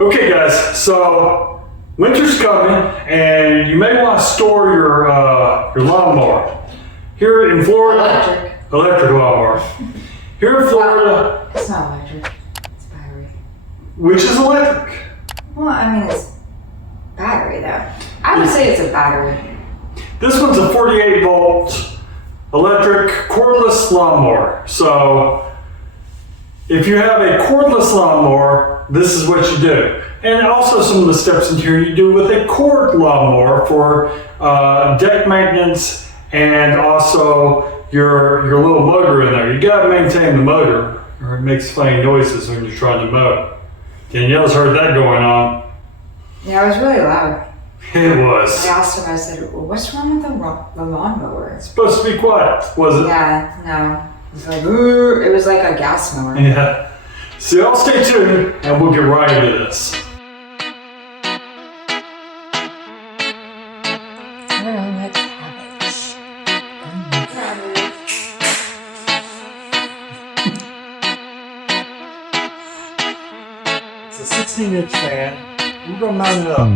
Okay guys, so winter's coming and you may want to store your lawnmower. Here in Florida, electric lawnmower. Here in Florida, it's not electric, it's battery. Which is electric. Well, I mean, it's battery though. I would say it's a battery. This one's a 48 volt electric cordless lawnmower. So if you have a cordless lawnmower, this is what you do. And also some of the steps in here you do with a cord lawnmower for deck maintenance and also your little motor in there. You gotta maintain the motor or it makes funny noises when you're trying to mow. Danielle's heard that going on. Yeah, it was really loud. It was. I asked him, I said, well, what's wrong with the lawnmower? It's supposed to be quiet, was it? Yeah, no. It was like, ooh, it was like a gas mower. Yeah. So y'all stay tuned and we'll get right into this. I don't like cabbage. It's a 16-inch fan. We're gonna mount it up.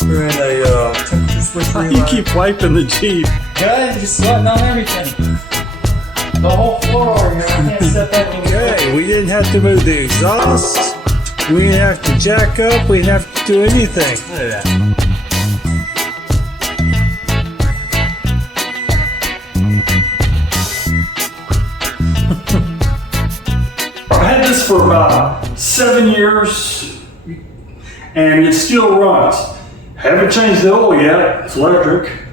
We're in a temperature switch relay. You keep wiping the Jeep. Good, just sweating on everything. The whole floor here, I can't step up and Okay, we didn't have to move the exhaust. We didn't have to jack up. We didn't have to do anything. Look at that. I had this for about 7 years and it still runs. Haven't changed the oil yet, it's electric.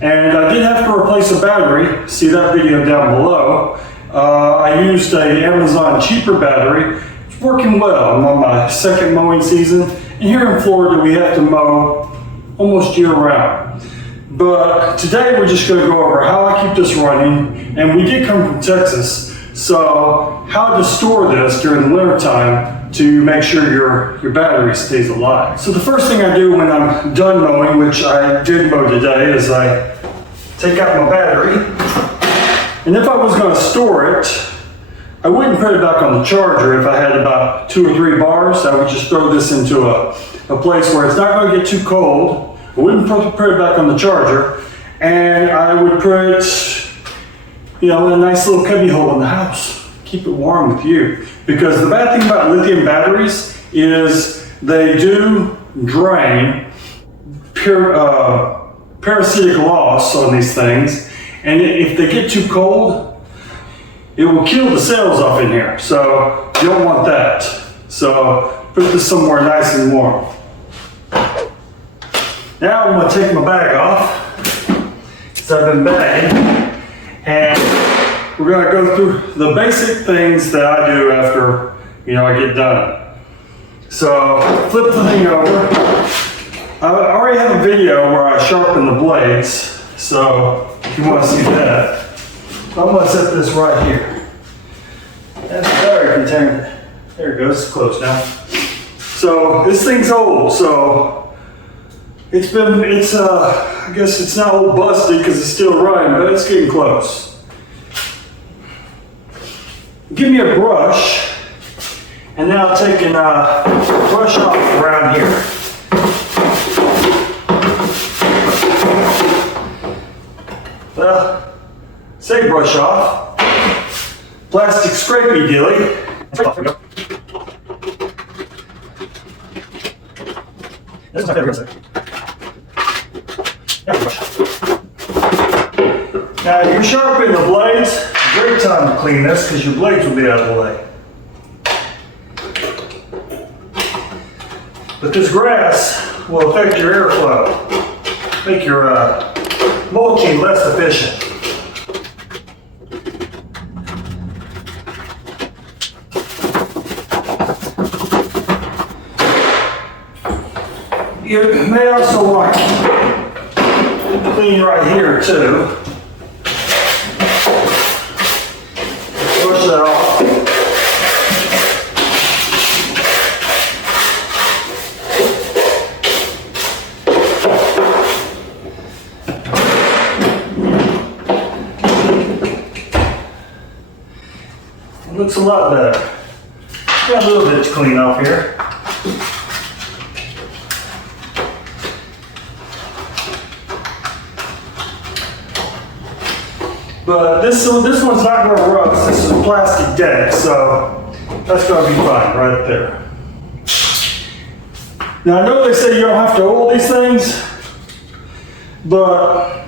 And I did have to replace a battery. See that video down below. I used a Amazon cheaper battery. It's working well. I'm on my second mowing season. And here in Florida, we have to mow almost year round. But today we're just gonna go over how I keep this running. And we did come from Texas. So how to store this during the winter time to make sure your battery stays alive. So the first thing I do when I'm done mowing, which I did mow today, is I take out my battery. And if I was gonna store it, I wouldn't put it back on the charger. If I had about 2 or 3 bars, I would just throw this into a place where it's not gonna get too cold. I wouldn't put it back on the charger. And I would put, in a nice little cubby hole in the house. Keep it warm with you. Because the bad thing about lithium batteries is they do drain parasitic loss on these things. And if they get too cold, it will kill the cells off in here. So you don't want that. So put this somewhere nice and warm. Now I'm gonna take my bag off. So I've been bagging. And we're gonna go through the basic things that I do after, I get done. So flip the thing over. I already have a video where I sharpen the blades. So if you wanna see that, I'm gonna set this right here. That's the battery container. There it goes, it's closed now. So this thing's old, so I guess it's not all busted because it's still running, but it's getting close. Give me a brush, and then I'll take and brush off around here. Well, say brush off. Plastic scrapey dilly. This is my favorite. Now you're sharpening the blades. Great time to clean this because your blades will be out of the way. But this grass will affect your airflow, make your mulching less efficient. You may also want to clean right here too. Push that off. It looks a lot better. Got a little bit to clean off here. But this one's not going to rust. This is a plastic deck, so that's going to be fine right there. Now I know they say you don't have to oil these things, but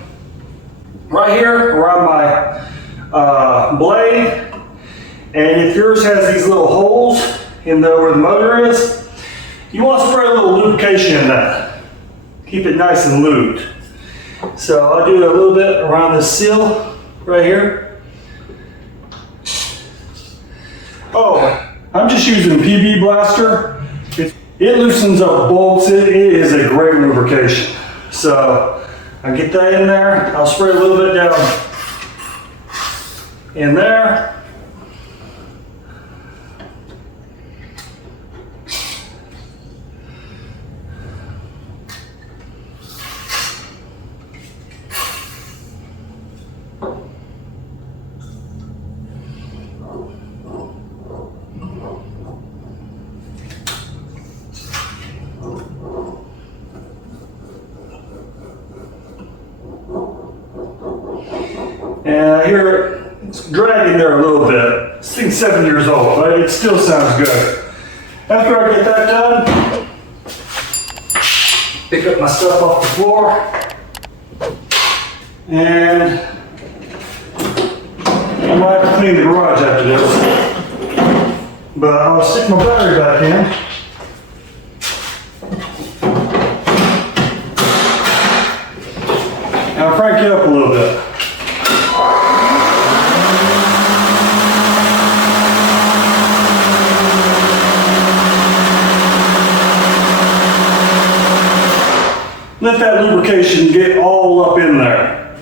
right here around my blade, and if yours has these little holes in there where the motor is, you want to spray a little lubrication in that. Keep it nice and lubed. So I'll do a little bit around this seal right here. Oh, I'm just using PB Blaster. It loosens up bolts. It is a great lubrication. So I get that in there. I'll spray a little bit down in there. And I hear it's dragging there a little bit. This thing's 7 years old, but it still sounds good. After I get that done, pick up my stuff off the floor, and I might have to clean the garage after this. But I'll stick my battery back in. And I'll crank it up a little bit. Let that lubrication get all up in there.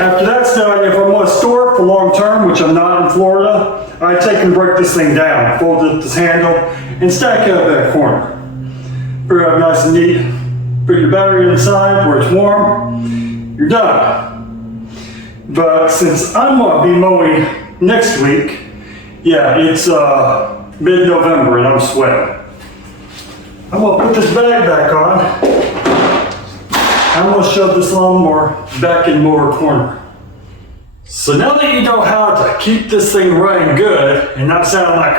After that's done, if I'm going to store it for long term, which I'm not in Florida, I take and break this thing down, fold up this handle, and stack it up in that corner. Put it up nice and neat. Put your battery inside where it's warm. You're done. But since I'm going to be mowing next week, yeah, it's mid-November and I'm sweating. I'm going to put this bag back on. I'm going to shove this lawnmower back in mower corner. So now that you know how to keep this thing running good and not sound like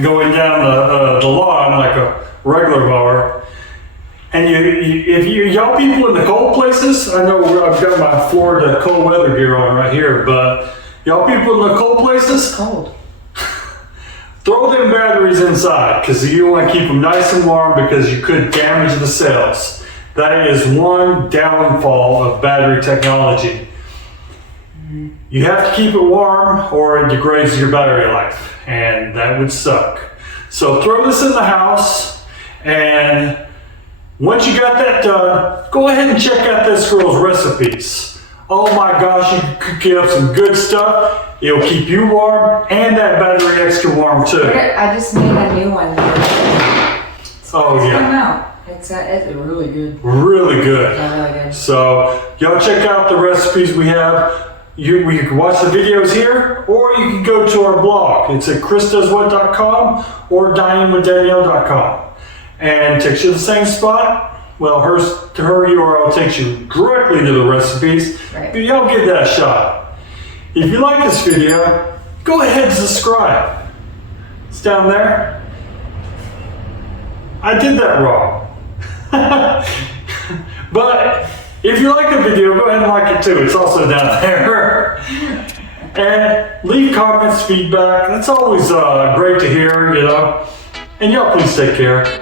going down the lawn like a regular mower, and if y'all people in the cold places, I know I've got my Florida cold weather gear on right here, but y'all people in the cold places, Cold. throw them batteries inside because you want to keep them nice and warm because you could damage the cells. That is one downfall of battery technology. You have to keep it warm or it degrades your battery life, and that would suck. So throw this in the house, and once you got that done, go ahead and check out this girl's recipes. Oh my gosh, you could get up some good stuff. It'll keep you warm and that battery extra warm too. I just made a new one. Oh yeah. Come out. It's really good. Really good. Yeah, really good. So y'all check out the recipes we have. You can watch the videos here, or you can go to our blog. It's at chrisdoeswhat.com or diningwithdanielle.com, and takes you to the same spot. Well, her URL takes you directly to the recipes. Right. But y'all give that a shot. If you like this video, go ahead and subscribe. It's down there. I did that wrong. But if you like the video, go ahead and like it too. It's also down there. And leave comments, feedback. That's always great to hear, you know. And y'all please take care.